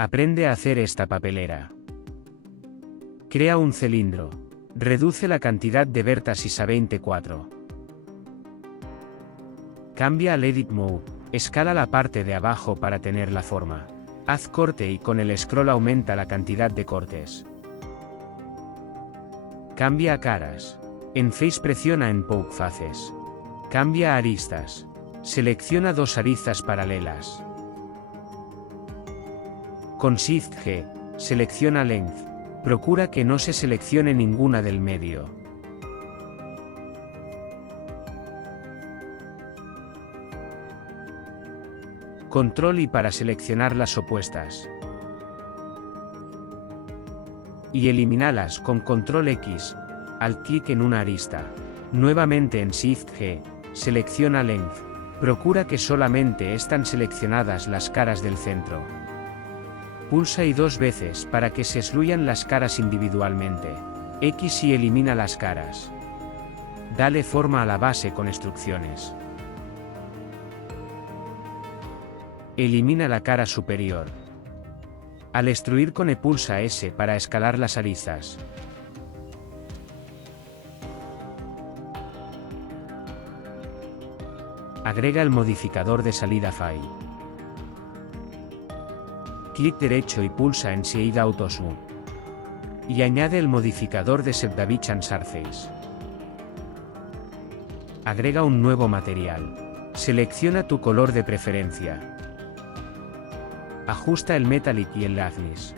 Aprende a hacer esta papelera. Crea un cilindro. Reduce la cantidad de vértices a 24. Cambia al Edit Mode. Escala la parte de abajo para tener la forma. Haz corte y con el scroll aumenta la cantidad de cortes. Cambia a caras. En Face presiona en Poke Faces. Cambia a aristas. Selecciona dos aristas paralelas. Con Shift G, selecciona Length. Procura que no se seleccione ninguna del medio. Control y para seleccionar las opuestas. Y elimínalas con Control X, al clic en una arista. Nuevamente en Shift G, selecciona Length. Procura que solamente están seleccionadas las caras del centro. Pulsa y dos veces para que se excluyan las caras individualmente. X y elimina las caras. Dale forma a la base con instrucciones. Elimina la cara superior. Al extruir con E pulsa S para escalar las aristas. Agrega el modificador de salida File. Clic derecho y pulsa en Shade Auto Zoom. Y añade el modificador de Subdivision and Surface. Agrega un nuevo material. Selecciona tu color de preferencia. Ajusta el Metallic y el Lightness.